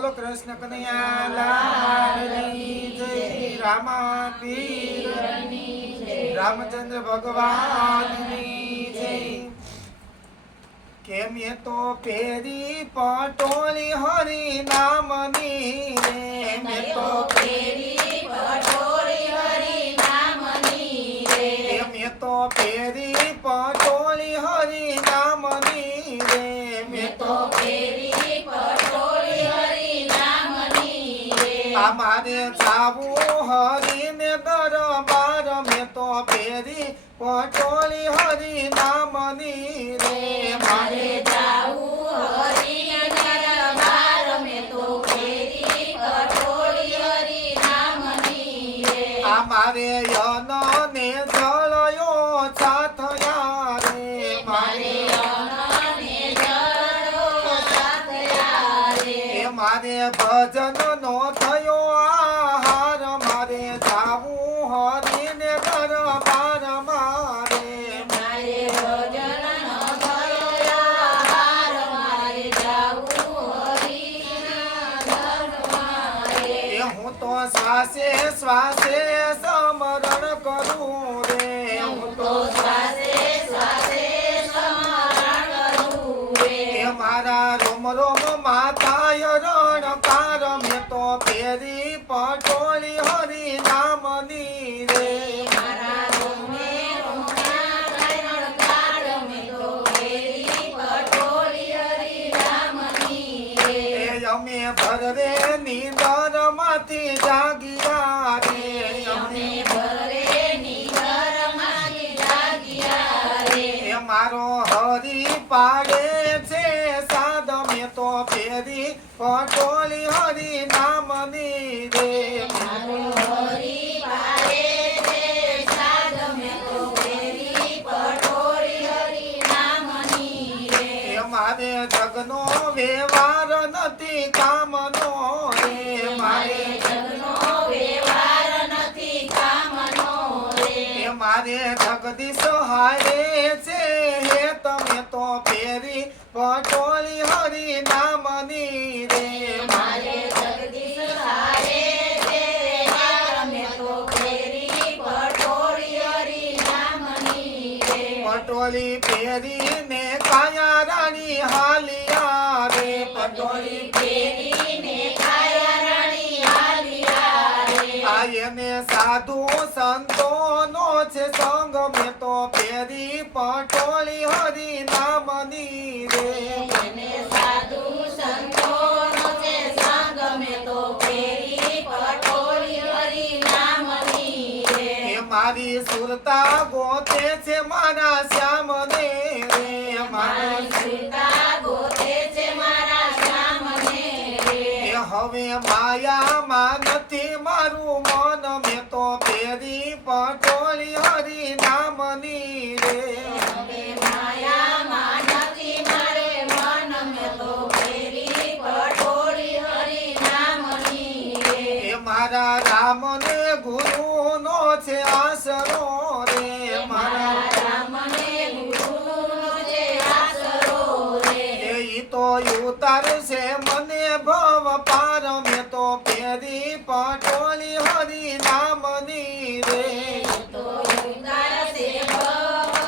बोलो कृष्ण कन्हैया लाल की जय। रामा पीर रामचंद्र भगवान की जय। केम ये तो पेरी पटोली हरि नाम नी रे। मैं तो पेरी पटोली हरि नाम नी रे। केम ये तो पेरी पटोली हरि नाम नी रे। मैं तो पेरी पटोली हरि नाम नी रे। हमारे जाबू हरि ने दरबार में तो पेरी पटोली हरि नाम नी रे। मारे जाऊ हरि दरबार में तो पेरी पटोली हरि नाम नी रे। हमारे यन ने जलयो छाथया रे। मारे अनने जड़ो साथया रे। मारे भजन नो थयो आहार। मारे जाऊ हरि ने दरबार मारे। मारे भजन न भयो आहार। मारे जाऊ हरि दरबारे। हूँ तो श्वासे श्वासे स्मरण करूँ रे। हूँ तो श्वासे श्वासे स्मरण करूँ रे। मारा रोम रोम माताय रणकार में तो पेरी पटोली हरि नाम नी रे। मारा रोमे रोम्या रणकार में तो पेरी पटोली हरि नाम नी रे। यमे भर रे नींदर माथी जागिया रे। यमे भरे निगर मागी जागिया रे। मारो हरि पाड़े छे साद में तो पेरी पटोली हरि नाम नी रे। मारो हरि पारे छे साध में तो पेरी पटोली हरि नाम नी रे। मारे जगनो व्यवहार नथी कामनो रे। मारे जगनो व्यवहार नथी कामनो रे। मारे जगदीश हारे छे हे तमे तो पेरी पटोली हरि नाम नी रे। मारे जगदीश हारे छे हार में तो पेरी पटोली हरि नाम नी रे। पटोली पेरी ने काया रानी हालिया रे। पटोली पेरी ने काया रानी हालिया रे। आये ने साधु संतो नो छे संग में तो पेरी पटोली हरि नाम नी रे। ने साधु संतों से संग में तो पेरी पटोली हरि नाम नी रे। मारी सुरता गोते छे मारा श्याम ने रे। मारी सीता गोते छे मारा श्याम ने रे। हवे माया मा नथी मारू मन में तो पेरी पटोली हरि नाम नी रे। हवे माया मानती मारे मन में तो पेरी पटोली हरि नाम नी रे। मारा राम ने गुरु नो छे आसरो रे। मारा राम ने गुरु नो छे आसरो रे। ई तो उतार से मने भव पार में तो पेरी पटोली हरि नाम नी रे। तो उतार से भव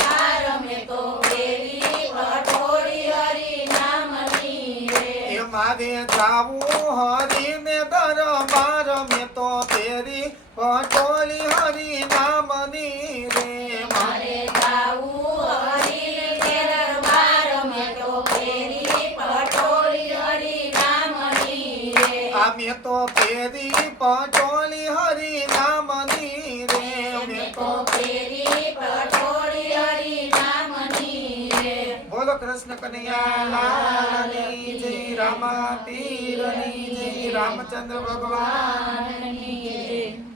पार में तो पेरी पटोली हरि नाम नी रे। मारे जाऊ हरि ने दरबार में तो पेरी पटोली हरि नाम नी रे। मारे जाऊ हरि के दरबार में तो पेरी पटोली हरि नाम नी रे। आमे तो पेरी पटोली हरि नाम नी रे। में तो पेरी पटोली हरि नाम नी रे। बोलो कृष्ण कन्हैया लाल की जय। रामा पीर की जय। रामचंद्र भगवान भगवान की जय।